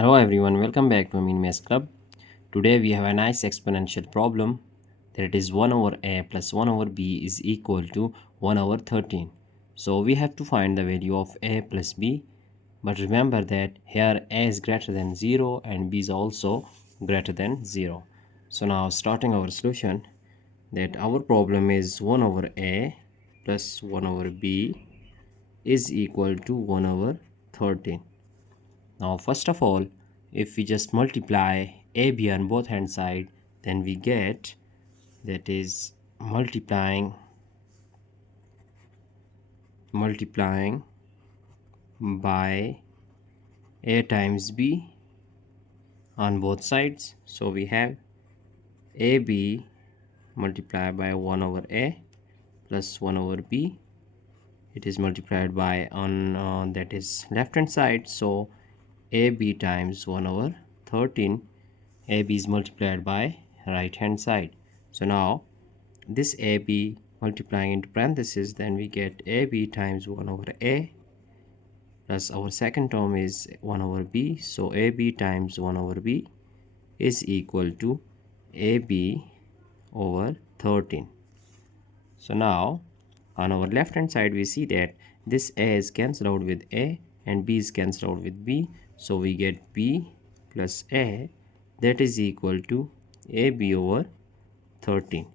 Hello everyone, welcome back to Amin Maths Club. Today we have a nice exponential problem that it is 1 over a plus 1 over b is equal to 1 over 13. So we have to find the value of a plus b, but remember that here a is greater than 0 and b is also greater than 0. So now starting our solution, that our problem is 1 over a plus 1 over b is equal to 1 over 13. Now first of all, if we just multiply AB on both hand side, then we get, that is multiplying by A times B on both sides. So we have AB multiplied by 1 over A plus 1 over B. It is multiplied by on that is left hand side. So AB times 1 over 13. AB is multiplied by right hand side. So now this AB multiplying into parentheses, then we get AB times 1 over A plus our second term is 1 over B. So AB times 1 over B is equal to AB over 13. So now on our left hand side we see that this A is cancelled out with A and B is cancelled out with B. So we get B plus A, that is equal to AB over 13.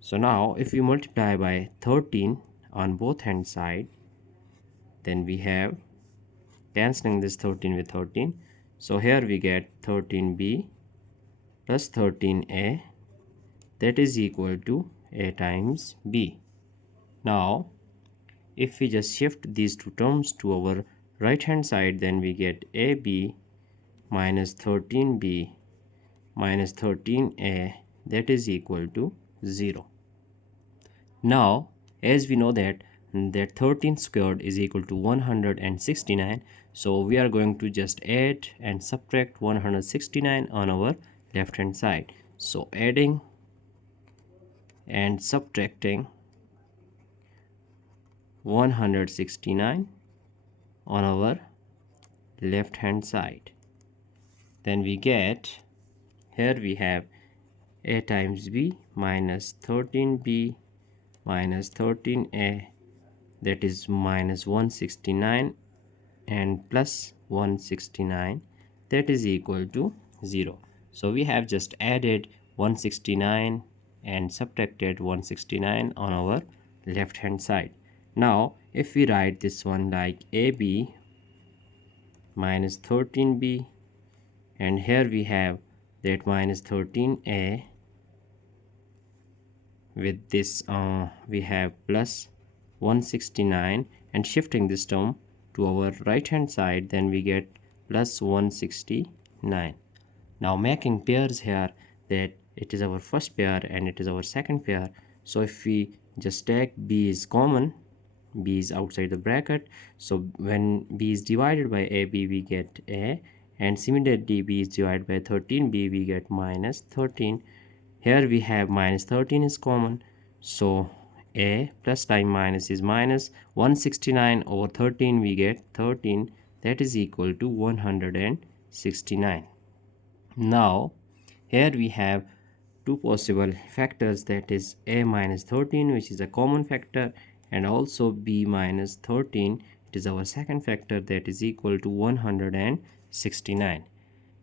So now if we multiply by 13 on both hand side, then we have cancelling this 13 with 13. So here we get 13b plus 13a, that is equal to a times b. Now if we just shift these two terms to our right hand side, then we get ab minus 13b minus 13a, that is equal to 0. Now as we know that 13 squared is equal to 169, so we are going to just add and subtract 169 on our left hand side. So adding and subtracting 169 on our left hand side, then we get, here we have a times b minus 13b minus 13a, that is minus 169 and plus 169, that is equal to 0. So we have just added 169 and subtracted 169 on our left hand side. Now if we write this one like AB minus 13B, and here we have that minus 13A, with this we have plus 169, and shifting this term to our right hand side, then we get plus 169. Now making pairs here, that it is our first pair and it is our second pair. So if we just take b is common, b is outside the bracket, so when b is divided by ab we get a, and similarly b is divided by 13b we get minus 13. Here we have minus 13 is common, so a plus time minus is minus 169 over 13, we get 13, that is equal to 169. Now here we have two possible factors, that is a minus 13, which is a common factor, and also b minus 13, it is our second factor, that is equal to 169.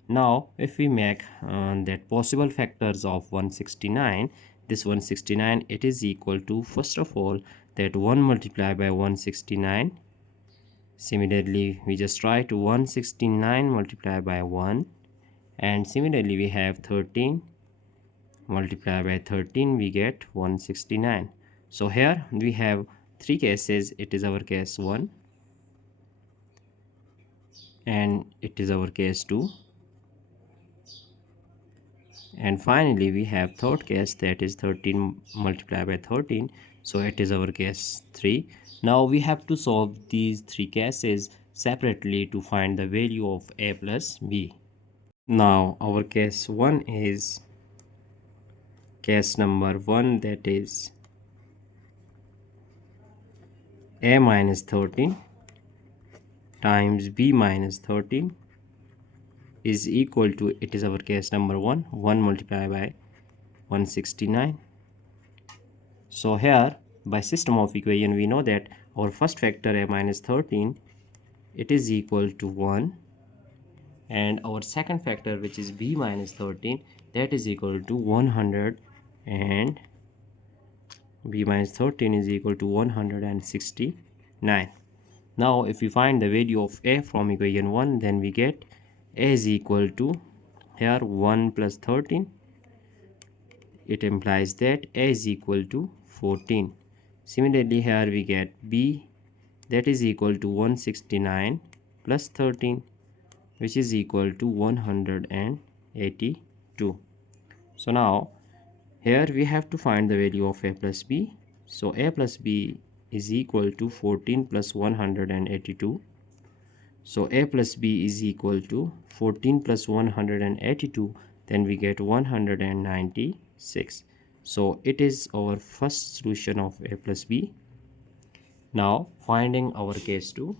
Now if we make that possible factors of 169, this 169, it is equal to, first of all, that 1 multiplied by 169. Similarly we just try to 169 multiplied by 1, and similarly we have 13 multiplied by 13, we get 169. So here we have three cases, it is our case 1 and it is our case 2, and finally we have third case, that is 13 multiplied by 13, so it is our case 3. Now we have to solve these three cases separately to find the value of a plus b. Now our case 1 is case number 1, that is a minus 13 times b minus 13 is equal to, it is our case number 1 multiplied by 169. So here by system of equation we know that our first factor a minus 13, it is equal to 1, and our second factor, which is b minus 13, that is equal to 100, and b minus 13 is equal to 169. Now if we find the value of a from equation 1, then we get a is equal to, here 1 plus 13, it implies that a is equal to 14. Similarly here we get b, that is equal to 169 plus 13, which is equal to 182. So now here we have to find the value of a plus b. So a plus b is equal to 14 plus 182. So a plus b is equal to 14 plus 182, then we get 196. So it is our first solution of a plus b. Now finding our case 2.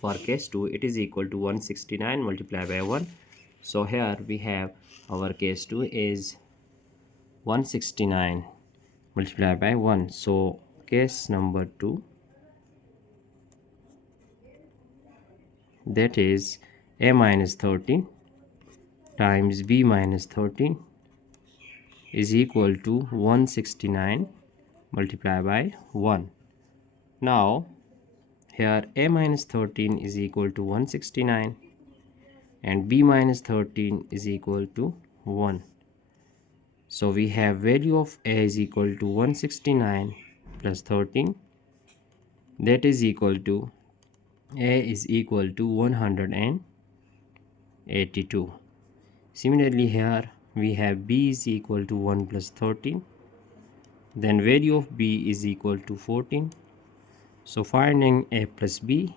For case 2, it is equal to 169 multiplied by 1. So here we have our case 2 is 169 multiplied by 1. So case number 2, that is a minus 13 times b minus 13 is equal to 169 multiplied by 1. Now here a minus 13 is equal to 169 and b minus 13 is equal to 1. So we have value of a is equal to 169 plus 13, that is equal to, a is equal to 182. Similarly here we have b is equal to 1 plus 13, then value of b is equal to 14. So finding a plus b,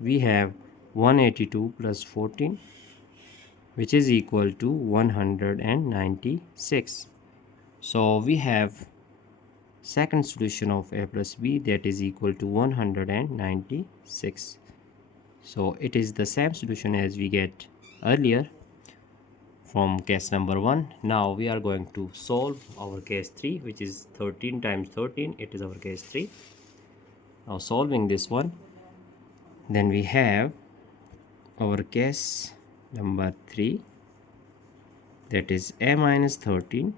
we have 182 plus 14, which is equal to 196. So we have second solution of a plus b, that is equal to 196. So it is the same solution as we get earlier from case number 1. Now we are going to solve our case 3, which is 13 times 13. It is our case 3. Now solving this one, then we have our case number 3, that is a minus 13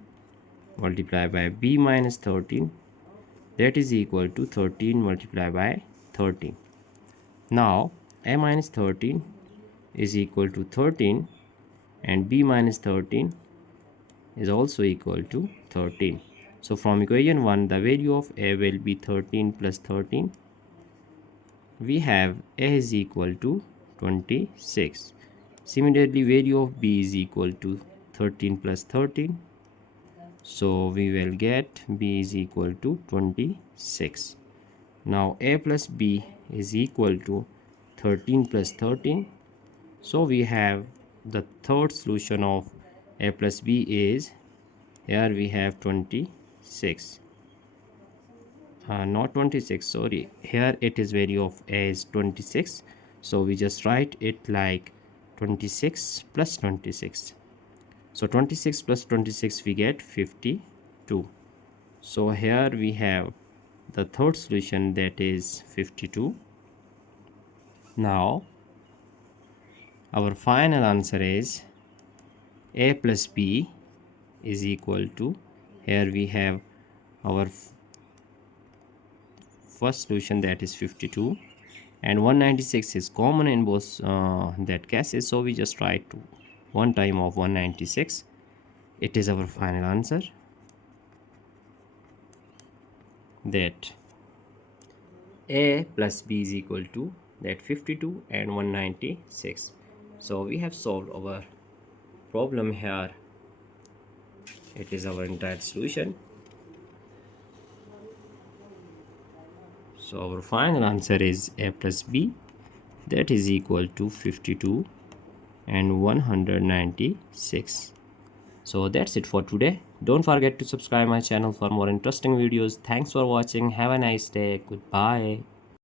multiplied by b minus 13, that is equal to 13 multiplied by 13. Now a minus 13 is equal to 13 and b minus 13 is also equal to 13. So from equation 1, the value of a will be 13 plus 13. We have a is equal to 26. Similarly, value of b is equal to 13 plus 13. So we will get b is equal to 26. Now a plus b is equal to 13 plus 13. So we have the third solution of a plus b is, here we have 26. Not 26, sorry, here it is value of a is 26. So we just write it like 26 plus 26. So 26 plus 26 we get 52. So here we have the third solution, that is 52. Now our final answer is a plus b is equal to, here we have our first solution, that is 52, and 196 is common in both that cases, so we just write one time of 196. It is our final answer, that a plus b is equal to that 52 and 196. So we have solved our problem here. It is our entire solution. So our final answer is a plus b, that is equal to 52 and 196. So that's it for today. Don't forget to subscribe my channel for more interesting videos. Thanks for watching. Have a nice day. Goodbye.